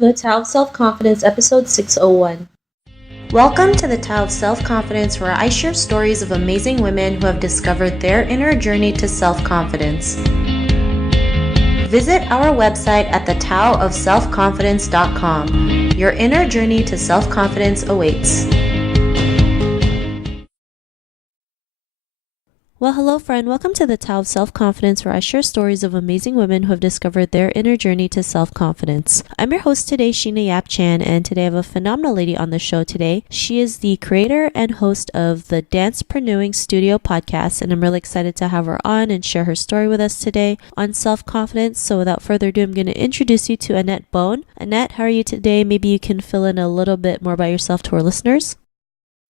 The Tao of Self-Confidence, Episode 601. Welcome to the Tao of Self-Confidence, where I share stories of amazing women who have discovered their inner journey to self-confidence. Visit our website at thetaoofselfconfidence.com. Your inner journey to self-confidence awaits. Well, hello friend. Welcome to the Tao of Self-Confidence, where I share stories of amazing women who have discovered their inner journey to self-confidence. I'm your host today, Sheena Yap Chan, and today I have a phenomenal lady on the show today. She is the creator and host of the Dancepreneuing Studio podcast, and I'm really excited to have her on and share her story with us today on self-confidence. So without further ado, I'm going to introduce you to Annett Bone. Annett, how are you today? Maybe you can fill in a little bit more about yourself to our listeners.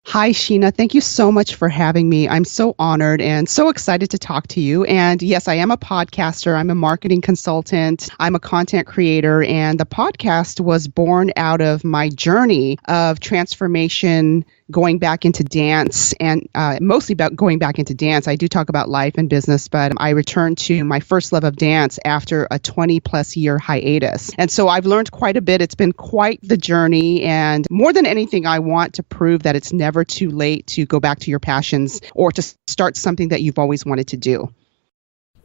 Hi, Sheena. Thank you so much for having me. I'm so honored and so excited to talk to you. And yes, I am a podcaster. I'm a marketing consultant. I'm a content creator. And the podcast was born out of my journey of transformation, going back into dance, and mostly about going back into dance. I do talk about life and business, but I returned to my first love of dance after a 20 plus year hiatus. And so I've learned quite a bit. It's been quite the journey. And more than anything, I want to prove that it's never too late to go back to your passions or to start something that you've always wanted to do.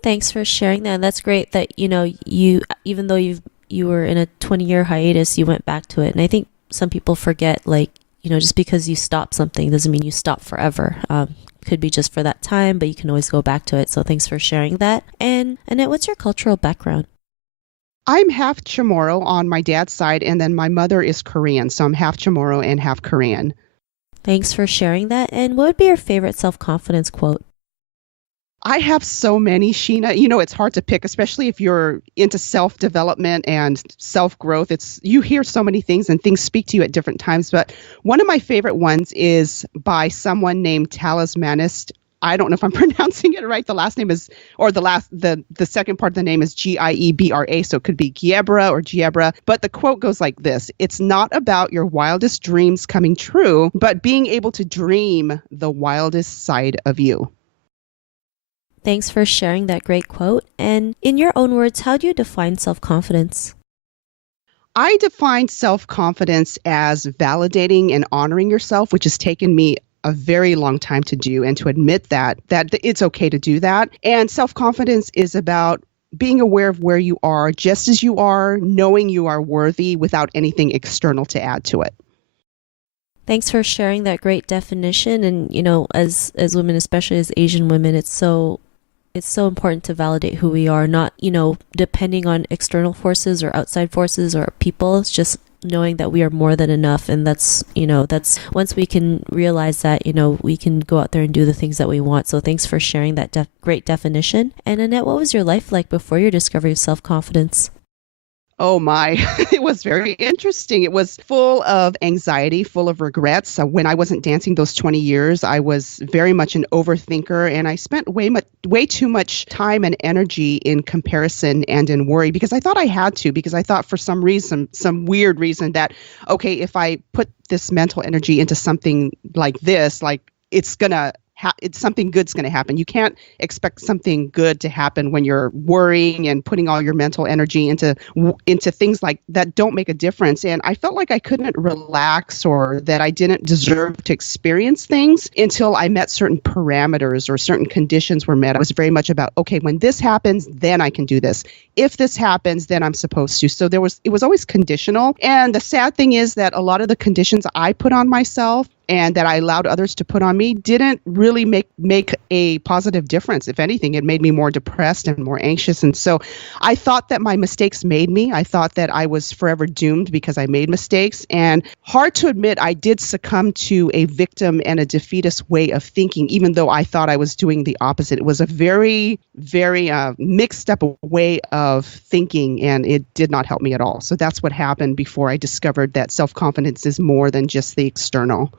Thanks for sharing that. And that's great that, you, even though you were in a 20-year hiatus, you went back to it. And I think some people forget, just because you stop something doesn't mean you stop forever. Could be just for that time, but you can always go back to it. So thanks for sharing that. And Annett, what's your cultural background? I'm half Chamorro on my dad's side, and then my mother is Korean. So I'm half Chamorro and half Korean. Thanks for sharing that. And what would be your favorite self-confidence quote? I have so many, Sheena. It's hard to pick, especially if you're into self-development and self-growth. You hear so many things and things speak to you at different times. But one of my favorite ones is by someone named Talismanist. I don't know if I'm pronouncing it right. The last name is, or the second part of the name is Giebra. So it could be Giebra or Giebra. But the quote goes like this: "It's not about your wildest dreams coming true, but being able to dream the wildest side of you." Thanks for sharing that great quote. And in your own words, how do you define self-confidence? I define self-confidence as validating and honoring yourself, which has taken me a very long time to do, and to admit that it's okay to do that. And self-confidence is about being aware of where you are, just as you are, knowing you are worthy without anything external to add to it. Thanks for sharing that great definition. And, as women, especially as Asian women, it's so important to validate who we are, not, depending on external forces or outside forces or people. It's just knowing that we are more than enough. And that's once we can realize that, we can go out there and do the things that we want. So thanks for sharing that great definition. And Annett, what was your life like before your discovery of self-confidence? Oh my, it was very interesting. It was full of anxiety, full of regrets. When I wasn't dancing those 20 years, I was very much an overthinker, and I spent way too much time and energy in comparison and in worry, because I thought I had to, because I thought for some reason, some weird reason, that, okay, if I put this mental energy into something like this, it's something good's going to happen. You can't expect something good to happen when you're worrying and putting all your mental energy into things like that don't make a difference. And I felt like I couldn't relax, or that I didn't deserve to experience things until I met certain parameters or certain conditions were met. I was very much about, okay, when this happens, then I can do this. If this happens, then I'm supposed to. So it was always conditional. And the sad thing is that a lot of the conditions I put on myself and that I allowed others to put on me didn't really make a positive difference. If anything, it made me more depressed and more anxious. And so I thought that my mistakes made me. I thought that I was forever doomed because I made mistakes. And hard to admit, I did succumb to a victim and a defeatist way of thinking, even though I thought I was doing the opposite. It was a very, very mixed up way of thinking, and it did not help me at all. So that's what happened before I discovered that self-confidence is more than just the external.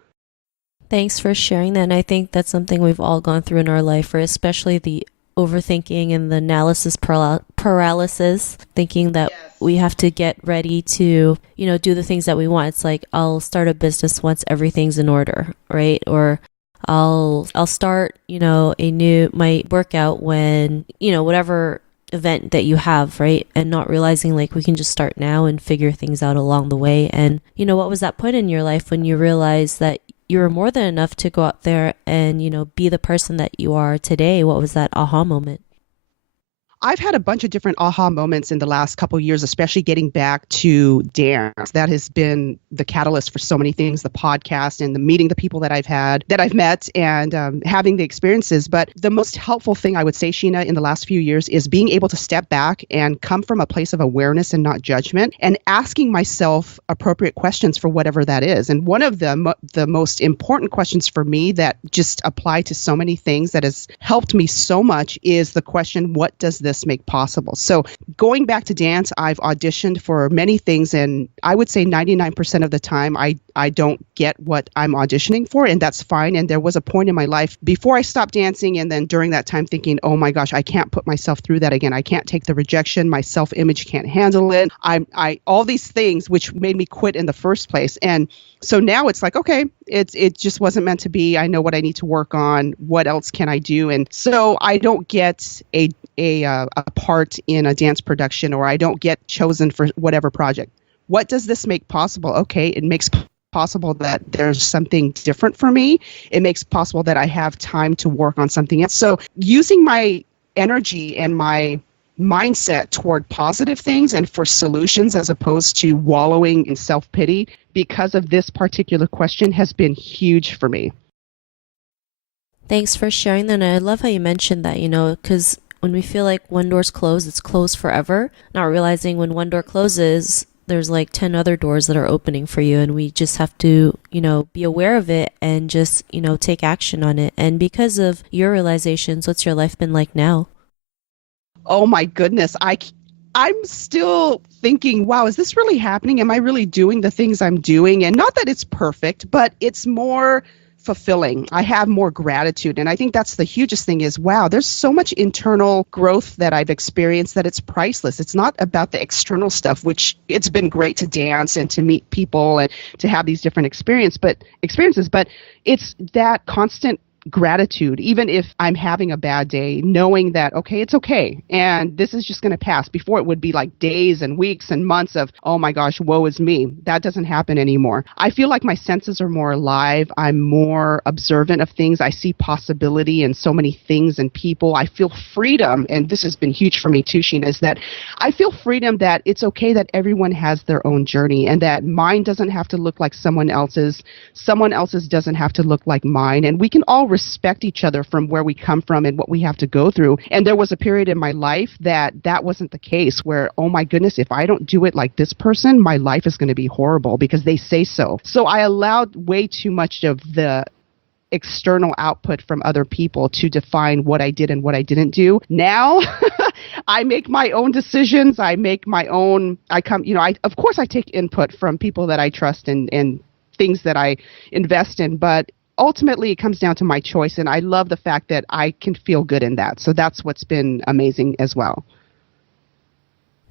Thanks for sharing that. And I think that's something we've all gone through in our life, or especially the overthinking and the analysis paralysis, thinking that we have to get ready to, do the things that we want. It's like, I'll start a business once everything's in order, right? Or I'll start, my workout when, whatever event that you have, right? And not realizing like we can just start now and figure things out along the way. And, what was that point in your life when you realized that you were more than enough to go out there and, be the person that you are today? What was that aha moment? I've had a bunch of different aha moments in the last couple of years, especially getting back to dance. That has been the catalyst for so many things, the podcast and the meeting the people that I've met and having the experiences. But the most helpful thing I would say, Sheena, in the last few years is being able to step back and come from a place of awareness and not judgment and asking myself appropriate questions for whatever that is. And one of the most important questions for me that just apply to so many things that has helped me so much is the question, what does this make possible? So going back to dance, I've auditioned for many things, and I would say 99% of the time I don't get what I'm auditioning for, and that's fine. And there was a point in my life before I stopped dancing and then during that time thinking, oh my gosh, I can't put myself through that again. I can't take the rejection. My self-image can't handle it. I all these things which made me quit in the first place. And so now it's like, okay, it just wasn't meant to be. I know what I need to work on. What else can I do? And so I don't get a part in a dance production, or I don't get chosen for whatever project. What does this make possible? Okay, it makes possible that there's something different for me. It makes possible that I have time to work on something else. So using my energy and my mindset toward positive things and for solutions as opposed to wallowing in self-pity because of this particular question has been huge for me. Thanks for sharing that. And I love how you mentioned that, because when we feel like one door's closed, it's closed forever, not realizing when one door closes, there's like 10 other doors that are opening for you. And we just have to, be aware of it and just, take action on it. And because of your realizations, what's your life been like now? Oh my goodness. I'm still thinking, wow, is this really happening? Am I really doing the things I'm doing? And not that it's perfect, but it's more fulfilling. I have more gratitude. And I think that's the hugest thing is, wow, there's so much internal growth that I've experienced that it's priceless. It's not about the external stuff, which it's been great to dance and to meet people and to have these different experiences, but it's that constant gratitude, even if I'm having a bad day, knowing that, okay, it's okay. And this is just going to pass. Before it would be like days and weeks and months of, oh my gosh, woe is me. That doesn't happen anymore. I feel like my senses are more alive. I'm more observant of things. I see possibility in so many things and people. I feel freedom. And this has been huge for me too, Sheena, is that I feel freedom that it's okay that everyone has their own journey and that mine doesn't have to look like someone else's. Someone else's doesn't have to look like mine. And we can all respect each other from where we come from and what we have to go through. And there was a period in my life that wasn't the case where, oh my goodness, if I don't do it like this person, my life is going to be horrible because they say so. So I allowed way too much of the external output from other people to define what I did and what I didn't do. Now I make my own decisions. I make my own, of course I take input from people that I trust and things that I invest in, but ultimately it comes down to my choice. And I love the fact that I can feel good in that. So that's what's been amazing as well.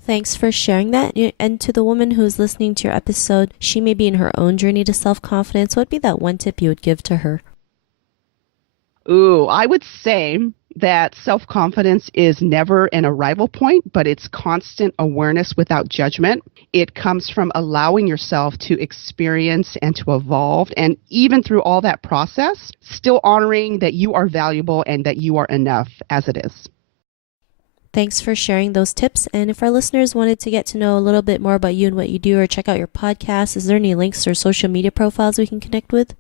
Thanks for sharing that. And to the woman who's listening to your episode, she may be in her own journey to self-confidence. What would be that one tip you would give to her? Ooh, I would say that self-confidence is never an arrival point, but it's constant awareness without judgment. It comes from allowing yourself to experience and to evolve. And even through all that process, still honoring that you are valuable and that you are enough as it is. Thanks for sharing those tips. And if our listeners wanted to get to know a little bit more about you and what you do or check out your podcast, is there any links or social media profiles we can connect with?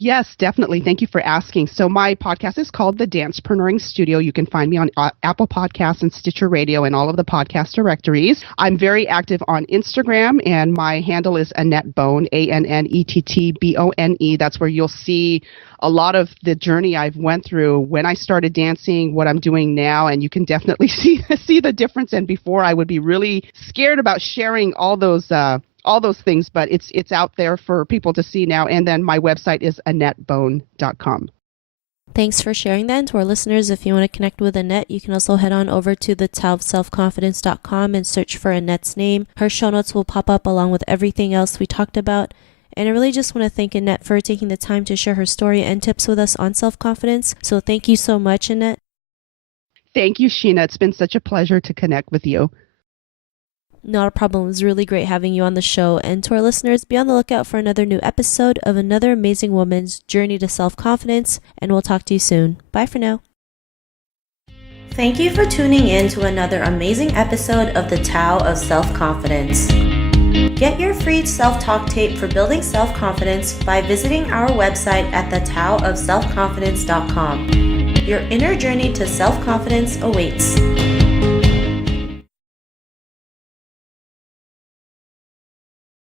Yes, definitely. Thank you for asking. So my podcast is called The Dancepreneuring Studio. You can find me on Apple Podcasts and Stitcher Radio and all of the podcast directories. I'm very active on Instagram, and my handle is Annett Bone, ANNETTBONE. That's where you'll see a lot of the journey I've went through when I started dancing, what I'm doing now, and you can definitely see the difference. And before, I would be really scared about sharing all those things, but it's out there for people to see now. And then my website is AnnettBone.com. Thanks for sharing that. And to our listeners, if you want to connect with Annett, you can also head on over to the taoofselfconfidence.com and search for Annett's name. Her show notes will pop up along with everything else we talked about. And I really just want to thank Annett for taking the time to share her story and tips with us on self-confidence. So thank you so much, Annett. Thank you, Sheena. It's been such a pleasure to connect with you. Not a problem. It was really great having you on the show. And to our listeners, be on the lookout for another new episode of another amazing woman's journey to self-confidence. And we'll talk to you soon. Bye for now. Thank you for tuning in to another amazing episode of the Tao of Self-Confidence. Get your free self-talk tape for building self-confidence by visiting our website at thetaoofselfconfidence.com. Your inner journey to self-confidence awaits.